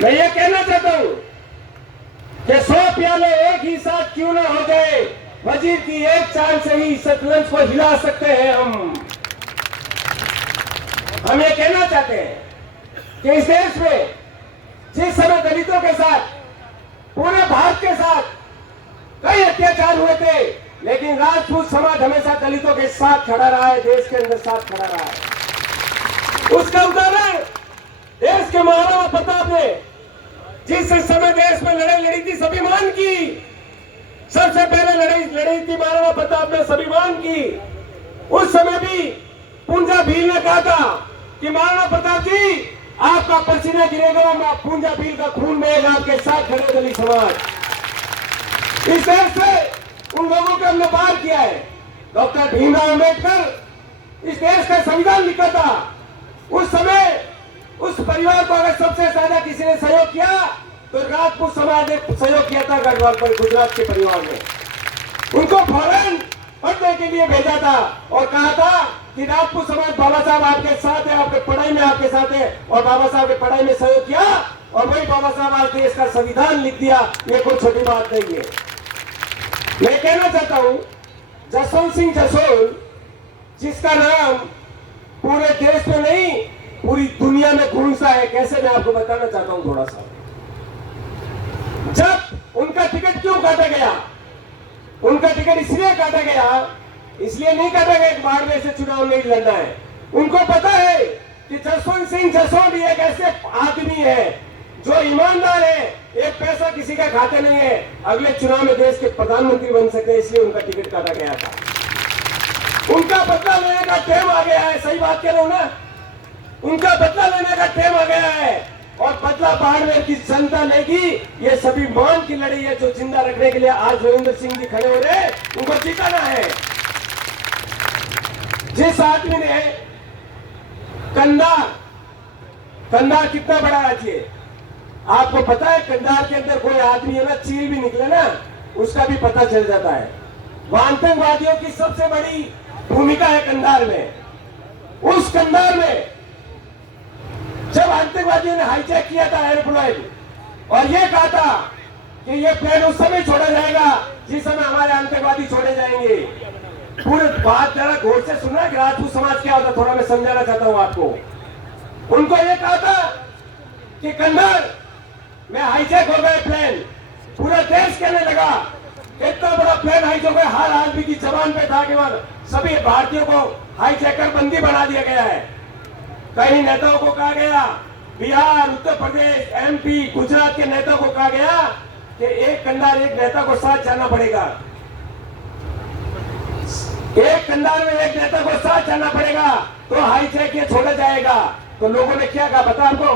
मैं ये कहना चाहता हूं कि 100 प्याले एक ही साथ क्यों ना हो जाए, वजीर की एक चाल से ही सतलंज को हिला सकते हैं हम ये कहना चाहते हैं कि इस देश में जिस समय दलितों के साथ, पूरे भारत के साथ कई अत्याचार हुए थे, लेकिन राजपूत समाज हमेशा दलितों के साथ खड़ा रहा है, देश के अंदर साथ खड़ा रहा है। उसका उदाहरण देश के महाराणा प्रताप ने जिस समय देश में लड़ाई लड़ी थी स्वाभिमान की, सबसे पहले लड़ी थी महाराणा प्रताप ने स्वाभिमान की। उस समय भी पूंजा भील ने कहा था कि महाराणा प्रताप जी आपका पसीना गिरेगा, पूंजा भील का खून बहेगा, आपके साथ खड़े दलित समाज। इस देश से उन लोगों को हमने पार किया है। डॉक्टर भीमराव अम्बेडकर इस देश का संविधान लिखा था, उस समय उस परिवार को अगर सबसे ज्यादा किसी ने सहयोग किया तो राजपूत समाज ने सहयोग किया था। गढ़वाल पर गुजरात के परिवार ने उनको फौरन पढ़ने के लिए भेजा था और कहा था कि राजपूत समाज बाबा साहब आपके साथ है, आपके पढ़ाई में आपके साथ है, और बाबा साहब के पढ़ाई में सहयोग किया और वही बाबा साहब आज देश का संविधान लिख दिया। ये कोई छोटी बात नहीं है। मैं कहना चाहता हूं जसवंत सिंह जसोल, जिसका नाम पूरे देश में नहीं पूरी दुनिया में गूंजता है, कैसे मैं आपको बताना चाहता हूं थोड़ा सा। जब उनका टिकट क्यों काटा गया, उनका टिकट इसलिए काटा गया, इसलिए नहीं काटा गया कि बाड़मेर से चुनाव नहीं लड़ना है। उनको पता है कि जसवंत सिंह जसोल एक ऐसे आदमी है जो ईमानदार है, एक पैसा किसी का खाते नहीं है, अगले चुनाव में देश के प्रधानमंत्री बन सकते हैं, इसलिए उनका टिकट काटा गया था। उनका बदला लेने का टाइम आ गया है, सही बात कह रहा हूं ना, उनका बदला लेने का टाइम आ गया है और बदला बाड़मेर की जनता लेगी। ये सभी मान की लड़ाई है जो जिंदा रखने के लिए आज रविंद्र सिंह जी खड़े हो रहे हैं, उनको जिताना है। जिस आदमी ने कंधार कितना बड़ा राज्य है, आपको पता है? कंधार के अंदर कोई आदमी है ना, चील भी निकले ना, उसका भी पता चल जाता है। आतंकवादियों की सबसे बड़ी भूमिका है कंधार में। उस कंधार में जब आतंकवादियों ने हाईजैक किया था एयरप्लेन और ये कहा था कि ये प्लेन उस समय छोड़ा जाएगा जिस समय हमारे आतंकवादी छोड़े जाएंगे। पूरे बात जरा गौर से सुनना कि राजपूत समाज क्या होता, थोड़ा मैं समझाना चाहता हूं आपको। उनको ये कहा था कि कंधार में हाईजैक हो गए प्लेन, पूरा देश कहने लगा इतना बड़ा प्लेन हाईजैक हो गया, हर आदमी की जबान पे था कि सभी भारतीयों को हाईजैकर बंदी बना दिया गया है। कई नेताओं को कहा गया, बिहार, उत्तर प्रदेश, एमपी, गुजरात के नेताओं को कहा गया कि एक कंधार एक नेता को साथ जाना पड़ेगा, एक कंधार में एक नेता को साथ जाना पड़ेगा तो हाईजैक ये छोड़ा जाएगा। तो लोगों ने क्या कहा पता आपको?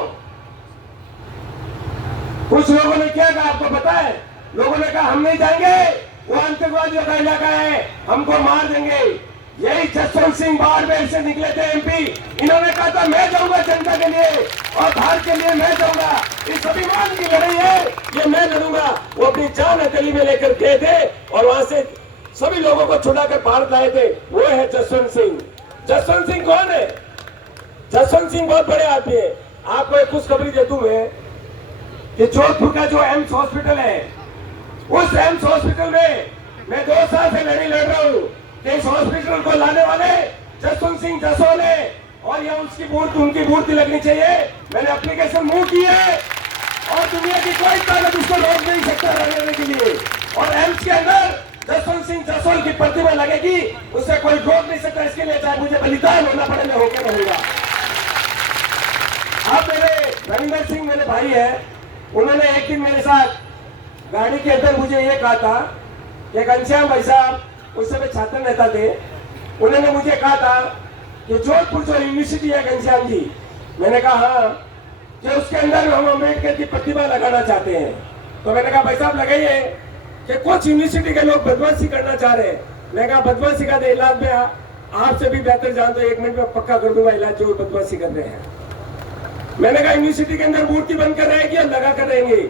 कुछ लोगों ने क्या कहा आपको पता है? लोगों ने कहा हम नहीं जाएंगे, वो आतंकवादियों का इलाका है, हमको मार देंगे। यही जसवंत सिंह बाड़मेर से निकले थे एमपी, इन्होंने कहा था मैं जाऊंगा जनता के लिए और भारत के लिए मैं जाऊंगा, इस स्वाभिमान की लड़ाई है ये मैं लड़ूंगा। वो अपनी जान हथेली में लेकर गए थे और वहां से सभी लोगों को छुड़ाकर भारत लाए थे। वो है जसवंत सिंह। जसवंत सिंह कौन है? जसवंत सिंह बहुत बड़े आदमी है। आपको एक खुशखबरी दे दूं मैं कि जोधपुर का जो एम्स हॉस्पिटल है, उस एम्स हॉस्पिटल में मैं 2 साल से लड़ाई लड़ रहा हूं। इस हॉस्पिटल को लाने वाले जसवंत सिंह जसोल है और यह उसकी उनकी मूर्ति लगनी चाहिए। मैंने एप्लीकेशन मूव की है और दुनिया की कोई ताकत उसको रोक नहीं सकता रहने के लिए। और एम्स के अंदर जसवंत सिंह जसोल की प्रतिमा लगेगी, उसे कोई रोक नहीं सकता। इसके लिए चाहे मुझे बलिदान होना पड़े, मैं होकर रहूंगा। अब मेरे रविंदर सिंह मेरे भाई है, उन्होंने एक दिन मेरे साथ गाड़ी के अंदर मुझे ये कहा था कि घनश्याम भाई साहब, उस समय छात्र नेता थे, उन्होंने मुझे कहा था कि जोधपुर जो यूनिवर्सिटी है घनश्याम जी, मैंने कहा हाँ, कि उसके अंदर हम अम्बेडकर की प्रतिमा लगाना चाहते हैं। तो मैंने कहा भाई साहब लगाइए कि कुछ यूनिवर्सिटी के लोग बदमाशी करना चाह रहे हैं। मैंने कहा बदमाशी का इलाज में आपसे भी बेहतर जानते हो, 1 मिनट में पक्का कर दूंगा इलाज जो बदमाशी कर रहे हैं। मैंने कहा यूनिवर्सिटी के अंदर मूर्ति बनकर रहेगी और लगा कर रहेंगे।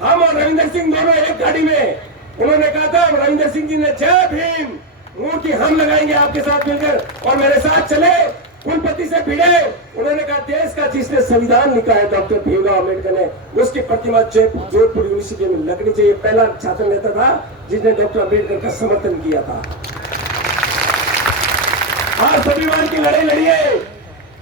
हम और रविंदर सिंह दोनों एक गाड़ी में, उन्होंने कहा था रविंदर सिंह जी ने जय भीम मूर्ति हम लगाएंगे आपके साथ मिलकर, और मेरे साथ चले कुलपति से भिड़े, उन्होंने कहा देश का जिसने संविधान लिखा है डॉक्टर भीमराव अम्बेडकर ने, उसकी प्रतिमा जोधपुर यूनिवर्सिटी में लगनी चाहिए। पहला छात्र नेता था जिसने डॉक्टर अम्बेडकर का समर्थन किया था। आज स्वाभिमान की लड़ाई लड़िए।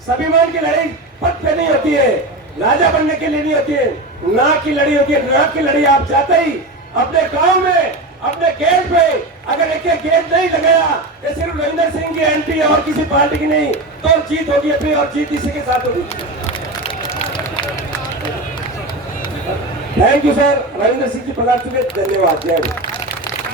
स्वाभिमान की लड़ाई पद पे नहीं होती है, राजा बनने के लिए नहीं होती है, ना की लड़ाई होती है। ना की लड़ाई आप जाते ही अपने गांव में, अपने गेट पे अगर एक गेट नहीं लगाया तो सिर्फ रविंदर सिंह की एंट्री और किसी पार्टी की नहीं, तो जीत होगी अपनी, और जीत इसी के साथ होगी। Thank you sir. Ravinder Singh ji पधार चुके, धन्यवाद। जय हिंद।